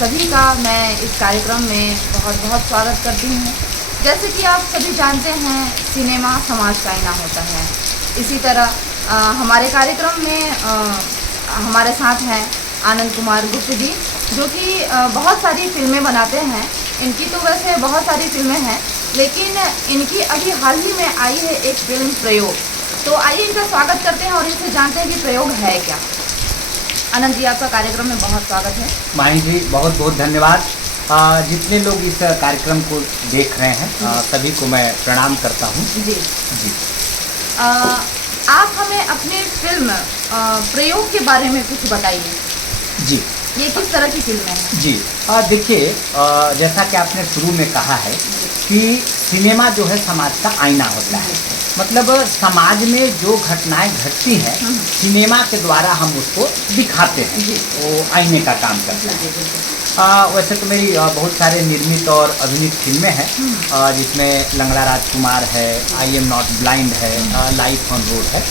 सभी का मैं इस कार्यक्रम में बहुत बहुत स्वागत करती हूँ। जैसे कि आप सभी जानते हैं, सिनेमा समाज का आईना होता है। इसी तरह हमारे कार्यक्रम में हमारे साथ हैं आनंद कुमार गुप्त जी, जो कि बहुत सारी फिल्में बनाते हैं। इनकी तो वैसे बहुत सारी फिल्में हैं, लेकिन इनकी अभी हाल ही में आई है एक फिल्म प्रयोग। तो आइए इनका स्वागत करते हैं और इनसे जानते हैं कि प्रयोग है क्या। आनंद जी, आपका कार्यक्रम में बहुत स्वागत है। माही जी, बहुत बहुत धन्यवाद। जितने लोग इस कार्यक्रम को देख रहे हैं सभी को मैं प्रणाम करता हूँ। जी जी। आप हमें अपने फिल्म प्रयोग के बारे में कुछ बताइए। जी, ये किस तरह की फिल्म है? जी देखिए, जैसा कि आपने शुरू में कहा है कि सिनेमा जो है समाज का आईना होता है। मतलब समाज में जो घटनाएं घटती हैं सिनेमा के द्वारा हम उसको दिखाते हैं, वो आईने का काम करता है। वैसे तो मेरी बहुत सारे निर्मित और अभिनीत फिल्में हैं, जिसमें लंगड़ा राजकुमार है, आई एम नॉट ब्लाइंड है, लाइफ ऑन रोड है।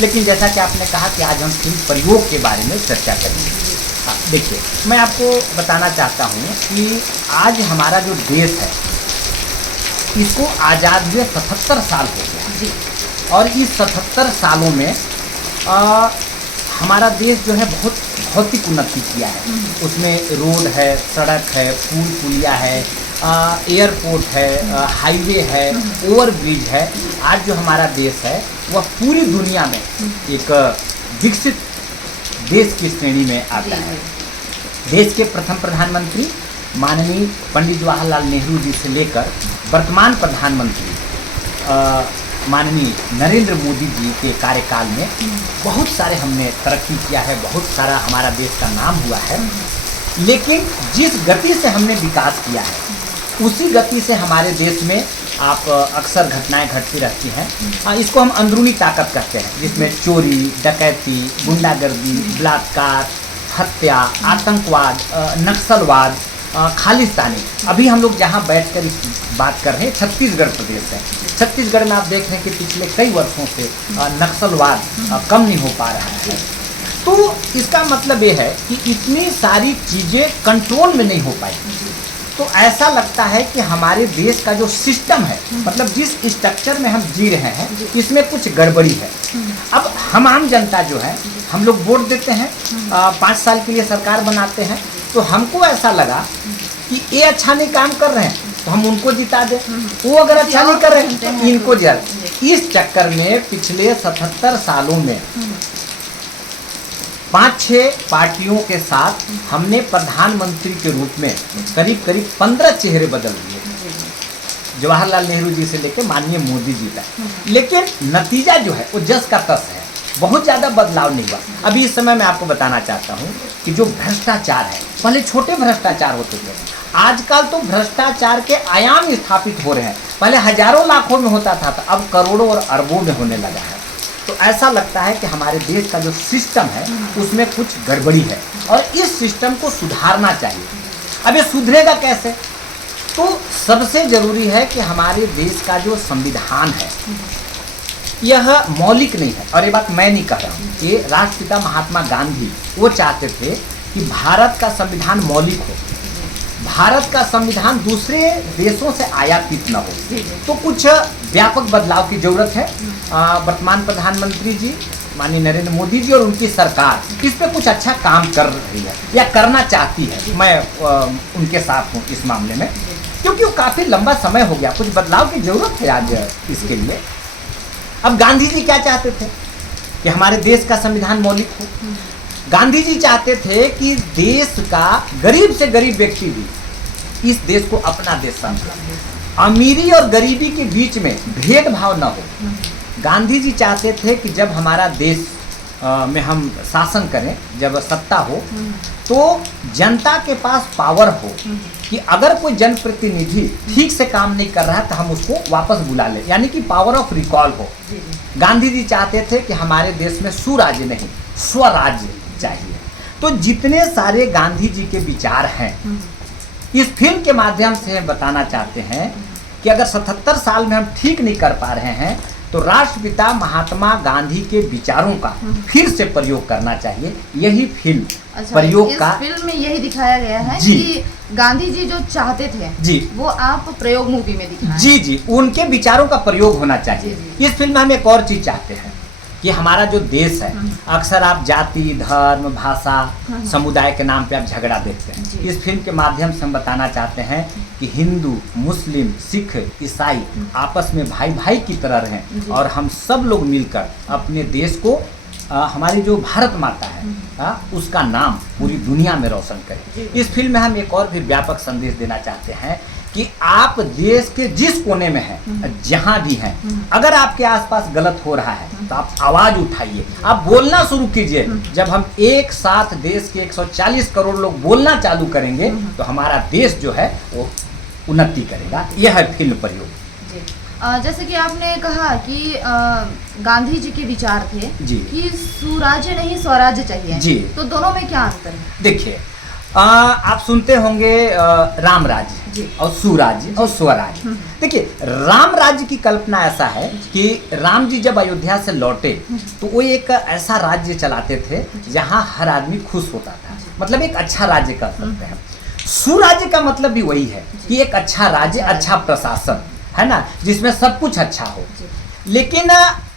लेकिन जैसा कि आपने कहा कि आज हम फिल्म प्रयोग के बारे में चर्चा करेंगे। देखिए, मैं आपको बताना चाहता हूँ कि आज हमारा जो देश है इसको आज़ाद हुए 77 साल हो गया जी। और इस 77 सालों में हमारा देश जो है बहुत भौतिक उन्नति किया है। उसमें रोड है, सड़क है, पुल पुलिया है, एयरपोर्ट है, हाईवे है, ओवरब्रिज है। आज जो हमारा देश है वह पूरी दुनिया में एक विकसित देश की श्रेणी में आता है। देश के प्रथम प्रधानमंत्री माननीय पंडित जवाहरलाल नेहरू जी से लेकर वर्तमान प्रधानमंत्री माननीय नरेंद्र मोदी जी के कार्यकाल में बहुत सारे हमने तरक्की किया है, बहुत सारा हमारा देश का नाम हुआ है। लेकिन जिस गति से हमने विकास किया है उसी गति से हमारे देश में आप अक्सर घटनाएं घटती रहती हैं। इसको हम अंदरूनी ताकत कहते हैं, जिसमें चोरी, डकैती, गुंडागर्दी, बलात्कार, हत्या, आतंकवाद, नक्सलवाद, खालिस्तानी। अभी हम लोग जहां बैठकर इस बात कर रहे हैं छत्तीसगढ़ प्रदेश है। छत्तीसगढ़ में आप देख रहे हैं कि पिछले कई वर्षों से नक्सलवाद कम नहीं हो पा रहा है। तो इसका मतलब ये है कि इतनी सारी चीज़ें कंट्रोल में नहीं हो पाई। तो ऐसा लगता है कि हमारे देश का जो सिस्टम है, मतलब जिस स्ट्रक्चर में हम जी रहे हैं, इसमें कुछ गड़बड़ी है। अब हम आम जनता जो है, हम लोग वोट देते हैं, 5 साल के लिए सरकार बनाते हैं, तो हमको ऐसा लगा कि ये अच्छा नहीं काम कर रहे हैं तो हम उनको जिता दें, वो अगर अच्छा नहीं कर रहे हैं तो इनको जिता। इस चक्कर में पिछले 77 सालों में 5-6 पार्टियों के साथ हमने प्रधानमंत्री के रूप में करीब करीब 15 चेहरे बदल दिए, जवाहरलाल नेहरू जी से लेकर माननीय मोदी जी तक। लेकिन नतीजा जो है वो जस का तस है, बहुत ज़्यादा बदलाव नहीं हुआ। अभी इस समय मैं आपको बताना चाहता हूँ कि जो भ्रष्टाचार है, पहले छोटे भ्रष्टाचार होते थे, आजकल तो भ्रष्टाचार के आयाम स्थापित हो रहे हैं। पहले हजारों लाखों में होता था, तो अब करोड़ों और अरबों में होने लगा है। तो ऐसा लगता है कि हमारे देश का जो सिस्टम है उसमें कुछ गड़बड़ी है और इस सिस्टम को सुधारना चाहिए। अब ये सुधरेगा कैसे? तो सबसे ज़रूरी है कि हमारे देश का जो संविधान है यह मौलिक नहीं है। और ये बात मैं नहीं कह रहा हूँ, ये राष्ट्रपिता महात्मा गांधी वो चाहते थे कि भारत का संविधान मौलिक हो, भारत का संविधान दूसरे देशों से आयातित न हो। तो कुछ व्यापक बदलाव की जरूरत है। वर्तमान प्रधानमंत्री जी माननीय नरेंद्र मोदी जी और उनकी सरकार इस पे कुछ अच्छा काम कर रही है या करना चाहती है। मैं उनके साथ हूँ इस मामले में, क्योंकि वो काफ़ी लंबा समय हो गया, कुछ बदलाव की जरूरत है आज इसके लिए। अब गांधी जी क्या चाहते थे कि हमारे देश का संविधान मौलिक हो। गांधी जी चाहते थे कि देश का गरीब से गरीब व्यक्ति भी इस देश को अपना देश समझे, अमीरी और गरीबी के बीच में भेदभाव न हो। गांधी जी चाहते थे कि जब हमारा देश में हम शासन करें, जब सत्ता हो, तो जनता के पास पावर हो कि अगर कोई जनप्रतिनिधि ठीक से काम नहीं कर रहा है तो हम उसको वापस बुला लें, यानी कि पावर ऑफ रिकॉल हो। गांधी जी चाहते थे कि हमारे देश में सुराज्य नहीं स्वराज्य चाहिए। तो जितने सारे गांधी जी के विचार हैं इस फिल्म के माध्यम से हम बताना चाहते हैं कि अगर 77 साल में हम ठीक नहीं कर पा रहे हैं तो राष्ट्रपिता महात्मा गांधी के विचारों का फिर से प्रयोग करना चाहिए। यही फिल्म अच्छा, प्रयोग इस का फिल्म में यही दिखाया गया है जी। कि गांधी जी जो चाहते थे जी वो आप प्रयोग मूवी में दिखाएं। जी जी उनके विचारों का प्रयोग होना चाहिए। जी। इस फिल्म में हम एक और चीज चाहते हैं कि हमारा जो देश है, अक्सर आप जाति, धर्म, भाषा, समुदाय के नाम पे आप झगड़ा देखते हैं। जी। इस फिल्म के माध्यम से हम बताना चाहते हैं कि हिंदू, मुस्लिम, सिख, ईसाई आपस में भाई भाई की तरह जी। रहें और हम सब लोग मिलकर अपने देश को हमारी जो भारत माता है उसका नाम पूरी दुनिया में रोशन करें। इस फिल्म में हम एक और भी व्यापक संदेश देना चाहते हैं कि आप देश के जिस कोने में हैं, जहां भी हैं, अगर आपके आसपास गलत हो रहा है तो आप आवाज उठाइए, आप बोलना शुरू कीजिए। जब हम एक साथ देश के 140 करोड़ लोग बोलना चालू करेंगे तो हमारा देश जो है वो उन्नति करेगा। यह है फिल्म प्रयोग। जी। जैसे कि आपने कहा कि गांधी जी के विचार थे जी। कि सुराज्य नहीं स्वराज्य चाहिए जी। तो दोनों में क्या अंतर है? देखिए आप सुनते होंगे राम राज्य जी। और सुराज्य और स्वराज्य। देखिए राम राज्य की कल्पना ऐसा है कि राम जी जब अयोध्या से लौटे तो वो एक ऐसा राज्य चलाते थे जहाँ हर आदमी खुश होता था, मतलब एक अच्छा राज्य कर सकते हैं। सुराज्य का मतलब भी वही है कि एक अच्छा राज्य, अच्छा प्रशासन है ना, जिसमें सब कुछ अच्छा हो। लेकिन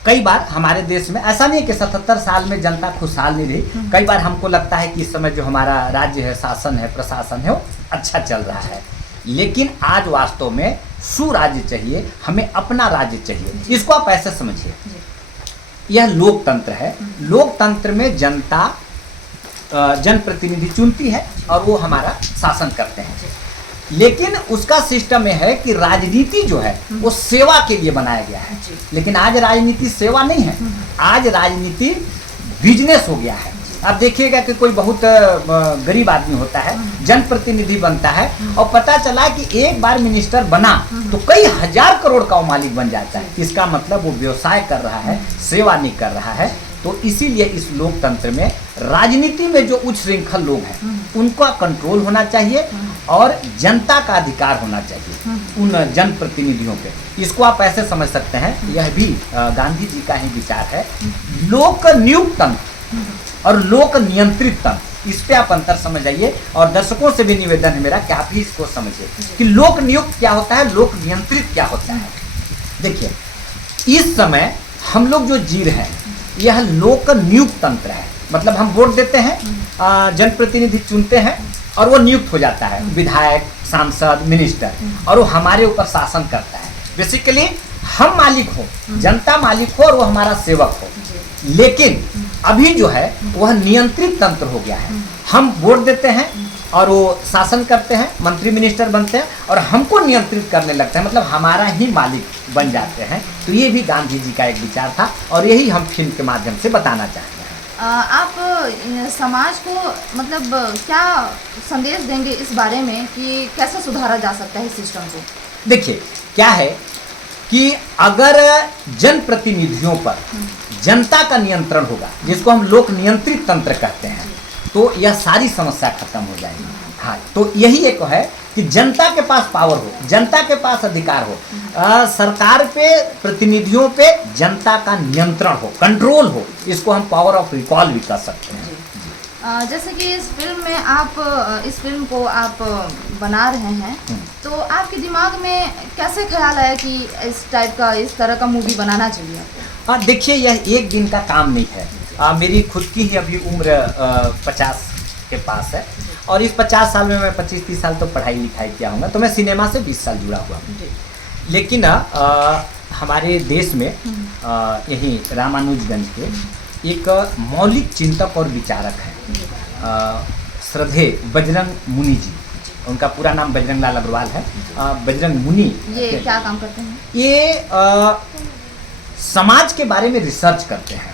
कई बार हमारे देश में ऐसा नहीं है कि 77 साल में जनता खुशहाल नहीं रही। कई बार हमको लगता है कि इस समय जो हमारा राज्य है, शासन है, प्रशासन है, वो अच्छा चल रहा है। लेकिन आज वास्तव में सुराज्य चाहिए, हमें अपना राज्य चाहिए। इसको आप ऐसे समझिए, यह लोकतंत्र है। लोकतंत्र में जनता जनप्रतिनिधि चुनती है और वो हमारा शासन करते हैं। लेकिन उसका सिस्टम में है कि राजनीति जो है वो सेवा के लिए बनाया गया है। लेकिन आज राजनीति सेवा नहीं है, आज राजनीति बिजनेस हो गया है। आप देखिएगा कि कोई बहुत गरीब आदमी होता है, जनप्रतिनिधि बनता है और पता चला कि एक बार मिनिस्टर बना तो कई हजार करोड़ का वो मालिक बन जाता है। इसका मतलब वो व्यवसाय कर रहा है, सेवा नहीं कर रहा है। तो इसीलिए इस लोकतंत्र में राजनीति में जो उच्च श्रृंखल लोग हैं उनका कंट्रोल होना चाहिए और जनता का अधिकार होना चाहिए उन जनप्रतिनिधियों पे। इसको आप ऐसे समझ सकते हैं, यह भी गांधी जी का ही विचार है। लोक नियुक्त तंत्र और लोक नियंत्रित तंत्र, इस पे आप अंतर समझ जाइए। और दर्शकों से भी निवेदन है मेरा कि आप भी इसको समझिए कि लोक नियुक्त क्या होता है, लोक नियंत्रित क्या होता है। देखिए इस समय हम लोग जो जी रहे हैं यह लोक नियुक्त तंत्र है। मतलब हम वोट देते हैं, जनप्रतिनिधि चुनते हैं और वो नियुक्त हो जाता है, विधायक, सांसद, मिनिस्टर, और वो हमारे ऊपर शासन करता है। बेसिकली हम मालिक हो, जनता मालिक हो और वो हमारा सेवक हो। लेकिन अभी जो है वह नियंत्रित तंत्र हो गया है। हम वोट देते हैं और वो शासन करते हैं, मंत्री मिनिस्टर बनते हैं और हमको नियंत्रित करने लगते हैं, मतलब हमारा ही मालिक बन जाते हैं। तो ये भी गांधी जी का एक विचार था और यही हम फिल्म के माध्यम से बताना चाहते हैं। आप समाज को मतलब क्या संदेश देंगे इस बारे में कि कैसे सुधारा जा सकता है इस सिस्टम को? देखिए क्या है कि अगर जनप्रतिनिधियों पर जनता का नियंत्रण होगा, जिसको हम लोक नियंत्रित तंत्र कहते हैं, तो यह सारी समस्या खत्म हो जाएगी। हाँ, तो यही एक है कि जनता के पास पावर हो, जनता के पास अधिकार हो, सरकार पे, प्रतिनिधियों पे जनता का नियंत्रण हो, कंट्रोल हो। इसको हम पावर ऑफ रिकॉल भी कर सकते हैं। जैसे कि इस फिल्म में आप इस फिल्म को आप बना रहे हैं, तो आपके दिमाग में कैसे ख्याल आया कि इस टाइप का, इस तरह का मूवी बनाना चाहिए आपको? देखिए यह एक दिन का काम नहीं है। मेरी खुद की ही अभी उम्र 50 के पास है और इस 50 साल में मैं 25-30 साल तो पढ़ाई लिखाई किया हूँगा, तो मैं सिनेमा से 20 साल जुड़ा हुआ हूँ। लेकिन हमारे देश में यही रामानुजगंज के एक मौलिक चिंतक और विचारक हैं, श्रद्धेय बजरंग मुनि जी। उनका पूरा नाम बजरंग लाल अग्रवाल है। बजरंग मुनि ये क्या काम करते हैं? ये समाज के बारे में रिसर्च करते हैं।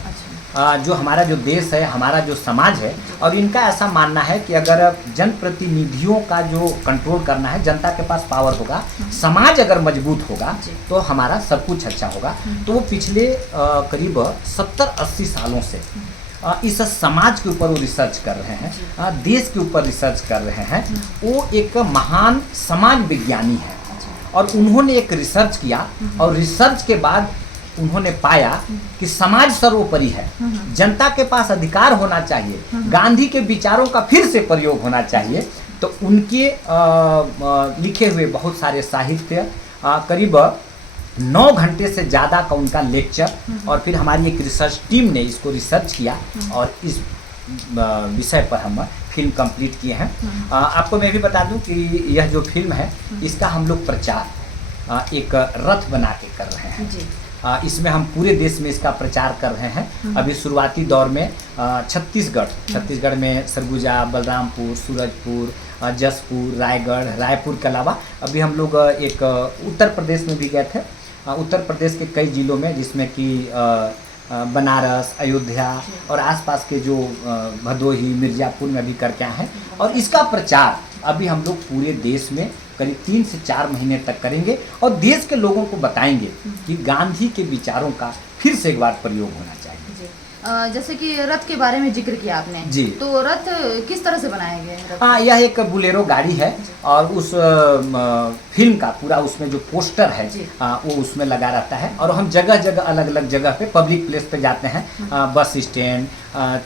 जो हमारा जो देश है, हमारा जो समाज है, और इनका ऐसा मानना है कि अगर जनप्रतिनिधियों का जो कंट्रोल करना है, जनता के पास पावर होगा, समाज अगर मजबूत होगा तो हमारा सब कुछ अच्छा होगा। तो वो पिछले करीब 70-80 सालों से इस समाज के ऊपर वो रिसर्च कर रहे हैं, देश के ऊपर रिसर्च कर रहे हैं। वो एक महान समाज विज्ञानी है और उन्होंने एक रिसर्च किया और रिसर्च के बाद उन्होंने पाया कि समाज सर्वोपरि है, जनता के पास अधिकार होना चाहिए, गांधी के विचारों का फिर से प्रयोग होना चाहिए। तो उनके लिखे हुए बहुत सारे साहित्य, करीब 9 घंटे से ज़्यादा का उनका लेक्चर, और फिर हमारी एक रिसर्च टीम ने इसको रिसर्च किया और इस विषय पर हम फिल्म कंप्लीट किए हैं। आपको मैं भी बता दूं कि यह जो फिल्म है इसका हम लोग प्रचार एक रथ बना के कर रहे हैं जी। इसमें हम पूरे देश में इसका प्रचार कर रहे हैं। अभी शुरुआती दौर में छत्तीसगढ़ में सरगुजा, बलरामपुर, सूरजपुर, जसपुर, रायगढ़, रायपुर के अलावा अभी हम लोग एक उत्तर प्रदेश में भी गए थे। उत्तर प्रदेश के कई जिलों में, जिसमें कि बनारस, अयोध्या और आसपास के जो भदोही, मिर्ज़ापुर में भी करके आए हैं। और इसका प्रचार अभी हम लोग पूरे देश में करीब 3 से 4 महीने तक करेंगे और देश के लोगों को बताएंगे कि गांधी के विचारों का फिर से एक बार प्रयोग होना चाहिए। जैसे कि रथ के बारे में जिक्र किया आपने जी। तो रथ किस तरह से बनाए गए? हाँ, यह एक बुलेरो गाड़ी है और उस फिल्म का पूरा उसमें जो पोस्टर है वो उसमें लगा रहता है। और हम जगह जगह अलग अलग जगह पे पब्लिक प्लेस पे जाते हैं, बस स्टैंड,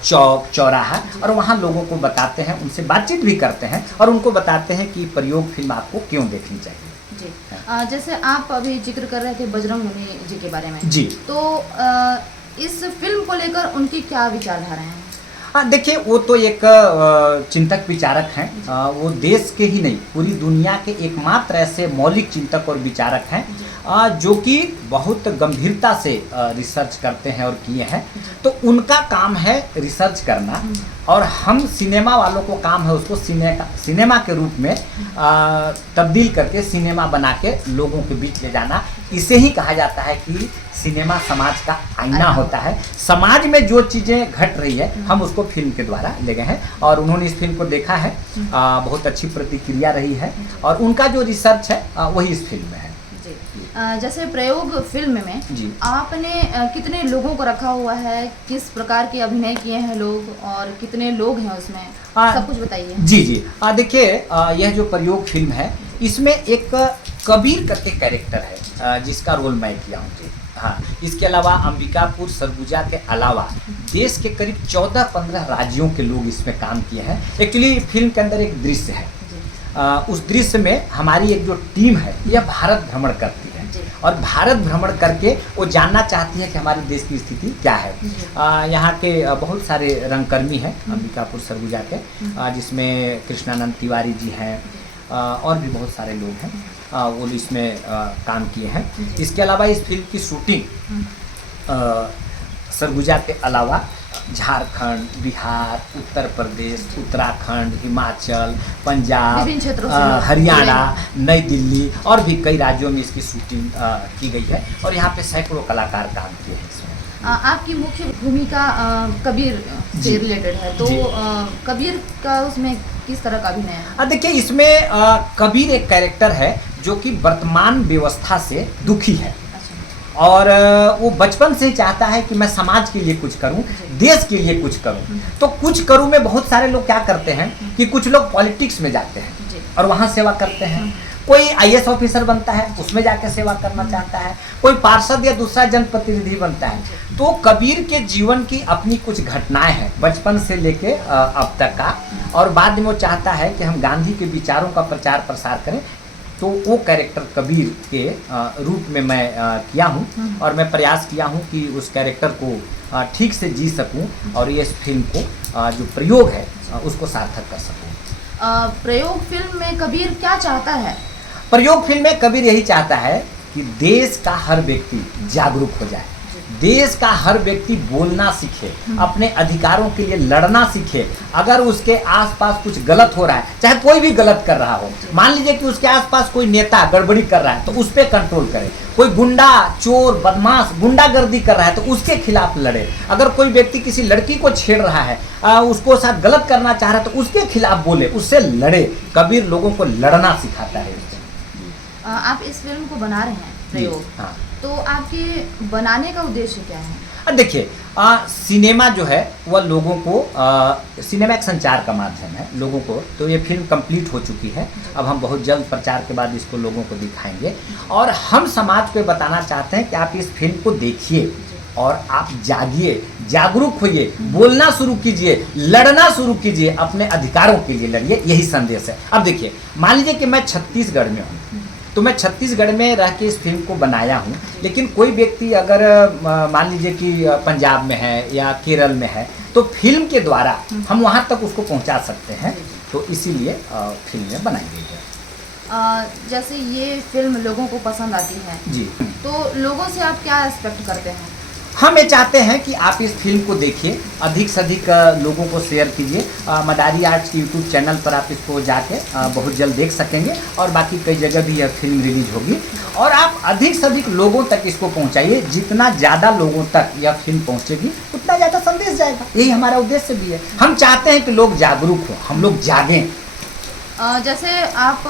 चौक, चौराहा, और वहाँ लोगों को बताते हैं, उनसे बातचीत भी करते हैं और उनको बताते हैं कि प्रयोग फिल्म आपको क्यों देखनी चाहिए। जी। जैसे आप अभी जिक्र कर रहे थे बजरंग मुनि जी के बारे में, जी, तो इस फिल्म को लेकर उनकी क्या विचारधारा है? हाँ, देखिए, वो तो एक चिंतक विचारक हैं। वो देश के ही नहीं, पूरी दुनिया के एकमात्र ऐसे मौलिक चिंतक और विचारक हैं जो कि बहुत गंभीरता से रिसर्च करते हैं और किए हैं। तो उनका काम है रिसर्च करना, और हम सिनेमा वालों को काम है उसको सिनेमा के रूप में तब्दील करके सिनेमा बना के लोगों के बीच ले जाना। इसे ही कहा जाता है कि सिनेमा समाज का आईना होता है। समाज में जो चीज़ें घट रही है हम उसको फिल्म के द्वारा ले गए हैं, और उन्होंने इस फिल्म को देखा है, बहुत अच्छी प्रतिक्रिया रही है, और उनका जो रिसर्च है वही इस फिल्म में है। जैसे प्रयोग फिल्म में जी, आपने कितने लोगों को रखा हुआ है, किस प्रकार के अभिनय किए हैं लोग, और कितने लोग हैं उसमें, सब कुछ बताइए। जी जी, देखिए, यह जो प्रयोग फिल्म है इसमें एक कबीर करके कैरेक्टर है जिसका रोल मैं किया हूँ। हाँ, इसके अलावा अंबिकापुर, सरगुजा के अलावा देश के करीब 14-15 राज्यों के लोग इसमें काम किए हैं। एक्चुअली फिल्म के अंदर एक दृश्य है, उस दृश्य में हमारी एक जो टीम है यह भारत भ्रमण करती है, और भारत भ्रमण करके वो जानना चाहती है कि हमारे देश की स्थिति क्या है। यहाँ के बहुत सारे रंगकर्मी हैं अंबिकापुर, सरगुजा के, जिसमें कृष्णानंद तिवारी जी हैं, और भी बहुत सारे लोग हैं, वो इसमें काम किए हैं। इसके अलावा इस फिल्म की शूटिंग सरगुजा के अलावा झारखंड, बिहार, उत्तर प्रदेश, उत्तराखंड, हिमाचल, पंजाब, हरियाणा, नई दिल्ली और भी कई राज्यों में इसकी शूटिंग की गई है, और यहाँ पे सैकड़ों कलाकार काम किए हैं इसमें। आपकी मुख्य भूमिका कबीर से रिलेटेड है, तो कबीर का उसमें किस तरह का अभिनय है? देखिए, इसमें कबीर एक कैरेक्टर है जो कि वर्तमान व्यवस्था से दुखी है, और वो बचपन से चाहता है कि मैं समाज के लिए कुछ करूं, देश के लिए कुछ करूं। तो कुछ करूं में बहुत सारे लोग क्या करते हैं कि कुछ लोग पॉलिटिक्स में जाते हैं और वहां सेवा करते हैं, कोई आईएएस ऑफिसर बनता है, उसमें जाके सेवा करना चाहता है, कोई पार्षद या दूसरा जनप्रतिनिधि बनता है। तो कबीर के जीवन की अपनी कुछ घटनाएं हैं बचपन से लेके अब तक का, और बाद में वो चाहता है कि हम गांधी के विचारों का प्रचार प्रसार करें। तो वो कैरेक्टर कबीर के रूप में मैं किया हूँ, और मैं प्रयास किया हूँ कि उस कैरेक्टर को ठीक से जी सकूँ और ये इस फिल्म को जो प्रयोग है उसको सार्थक कर सकूँ। प्रयोग फिल्म में कबीर क्या चाहता है? प्रयोग फिल्म में कबीर यही चाहता है कि देश का हर व्यक्ति जागरूक हो जाए, देश का हर व्यक्ति बोलना सीखे, अपने अधिकारों के लिए लड़ना सीखे। अगर उसके आसपास कुछ गलत हो रहा है, चाहे कोई भी गलत कर रहा हो, मान लीजिए कि उसके आसपास कोई नेता गड़बड़ी कर रहा है तो उस पर कंट्रोल करे, कोई गुंडा, चोर, बदमाश गुंडागर्दी कर रहा है तो उसके खिलाफ लड़े, अगर कोई व्यक्ति किसी लड़की को छेड़ रहा है, उसको साथ गलत करना चाह रहा है तो उसके खिलाफ बोले, उससे लड़े। कबीर लोगों को लड़ना सिखाता है। आप इस फिल्म को बना रहे हैं प्रयोग, हाँ, तो आपके बनाने का उद्देश्य क्या है? अब देखिए सिनेमा जो है वह लोगों को सिनेमा एक संचार का माध्यम है लोगों को। तो ये फिल्म कंप्लीट हो चुकी है, अब हम बहुत जल्द प्रचार के बाद इसको लोगों को दिखाएंगे और हम समाज को बताना चाहते हैं कि आप इस फिल्म को देखिए और आप जागिए, जागरूक होइए, बोलना शुरू कीजिए, लड़ना शुरू कीजिए, अपने अधिकारों के लिए लड़िए, यही संदेश है। अब देखिए मान लीजिए कि मैं छत्तीसगढ़ में हूँ, तो मैं छत्तीसगढ़ में रह के इस फिल्म को बनाया हूँ, लेकिन कोई व्यक्ति अगर मान लीजिए कि पंजाब में है या केरल में है, तो फिल्म के द्वारा हम वहाँ तक उसको पहुँचा सकते हैं। तो इसीलिए फिल्में बनाई गई है। जैसे ये फिल्म लोगों को पसंद आती है जी, तो लोगों से आप क्या एक्सपेक्ट करते हैं? हम ये चाहते हैं कि आप इस फिल्म को देखिए, अधिक से अधिक लोगों को शेयर कीजिए। मदारी आर्ट्स के यूट्यूब चैनल पर आप इसको जाके बहुत जल्द देख सकेंगे और बाकी कई जगह भी यह फिल्म रिलीज होगी। और आप अधिक से अधिक लोगों तक इसको पहुंचाइए, जितना ज़्यादा लोगों तक यह फिल्म पहुंचेगी उतना ज़्यादा संदेश जाएगा, यही हमारा उद्देश्य भी है। हम चाहते हैं कि लोग जागरूक हों, हम लोग जागें। जैसे आप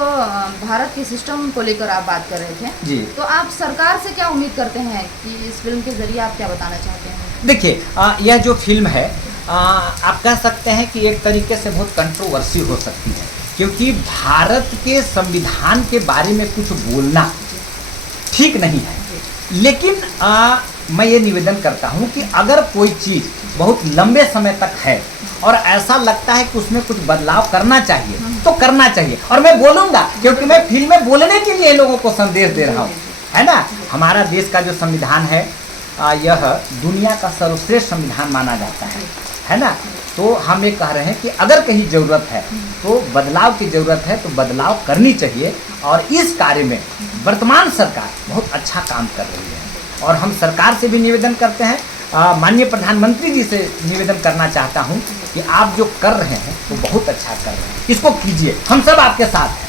भारत के सिस्टम को लेकर आप बात कर रहे थे जी, तो आप सरकार से क्या उम्मीद करते हैं कि इस फिल्म के जरिए आप क्या बताना चाहते हैं? देखिए यह जो फिल्म है आप कह सकते हैं कि एक तरीके से बहुत कंट्रोवर्सी हो सकती है, क्योंकि भारत के संविधान के बारे में कुछ बोलना ठीक नहीं है। लेकिन मैं ये निवेदन करता हूँ कि अगर कोई चीज़ बहुत लंबे समय तक है और ऐसा लगता है कि उसमें कुछ बदलाव करना चाहिए तो करना चाहिए, और मैं बोलूँगा, क्योंकि मैं फिल्म में बोलने के लिए लोगों को संदेश दे रहा हूँ, है ना। हमारा देश का जो संविधान है यह दुनिया का सर्वश्रेष्ठ संविधान माना जाता है ना। तो हम ये कह रहे हैं कि अगर कहीं ज़रूरत है तो बदलाव की ज़रूरत है, तो बदलाव करनी चाहिए। और इस कार्य में वर्तमान सरकार बहुत अच्छा काम कर रही है और हम सरकार से भी निवेदन करते हैं, माननीय प्रधानमंत्री जी से निवेदन करना चाहता हूं कि आप जो कर रहे हैं वो बहुत अच्छा कर रहे हैं, इसको कीजिए, हम सब आपके साथ हैं।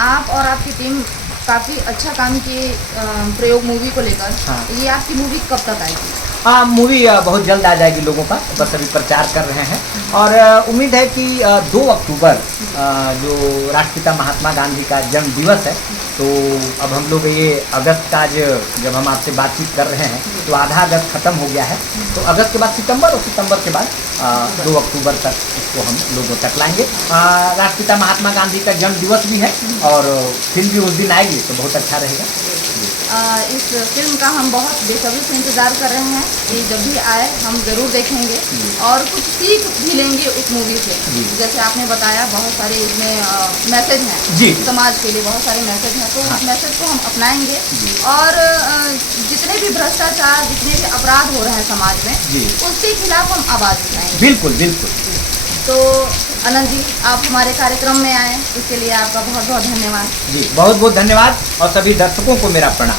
आप और आपकी टीम काफ़ी अच्छा काम किए प्रयोग मूवी को लेकर। हाँ। ये आपकी मूवी कब तक आएगी? मूवी बहुत जल्द आ जाएगी लोगों का, बस अभी प्रचार कर रहे हैं और उम्मीद है कि 2 अक्टूबर जो राष्ट्रपिता महात्मा गांधी का जन्म दिवस है, तो अब हम लोग ये अगस्त का जब हम आपसे बातचीत कर रहे हैं तो आधा अगस्त ख़त्म हो गया है, तो अगस्त के बाद सितंबर और सितंबर के बाद 2 अक्टूबर तक इसको हम लोगों तक लाएंगे। राष्ट्रपिता महात्मा गांधी का जन्म दिवस भी है और फिल्म भी उस दिन आएगी, तो बहुत अच्छा रहेगा। इस फिल्म का हम बहुत बेसब्री से इंतज़ार कर रहे हैं कि जब भी आए हम ज़रूर देखेंगे और कुछ सीख भी लेंगे उस मूवी से। जैसे आपने बताया बहुत सारे इसमें मैसेज हैं समाज के लिए, बहुत सारे मैसेज हैं, तो उस मैसेज को हम अपनाएंगे और जितने भी भ्रष्टाचार, जितने भी अपराध हो रहे हैं समाज में, उसके खिलाफ हम आवाज़ उठाएंगे। बिल्कुल बिल्कुल। तो अनंत जी, आप हमारे कार्यक्रम में आए, इसके लिए आपका बहुत बहुत धन्यवाद। जी बहुत बहुत धन्यवाद और सभी दर्शकों को मेरा प्रणाम।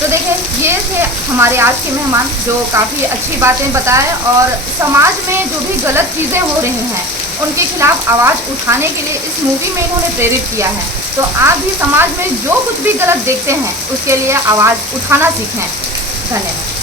तो देखिए, ये थे हमारे आज के मेहमान जो काफ़ी अच्छी बातें बताए और समाज में जो भी गलत चीज़ें हो रही हैं उनके खिलाफ आवाज़ उठाने के लिए इस मूवी में इन्होंने प्रेरित किया है। तो आप भी समाज में जो कुछ भी गलत देखते हैं उसके लिए आवाज़ उठाना सीखें। धन्यवाद।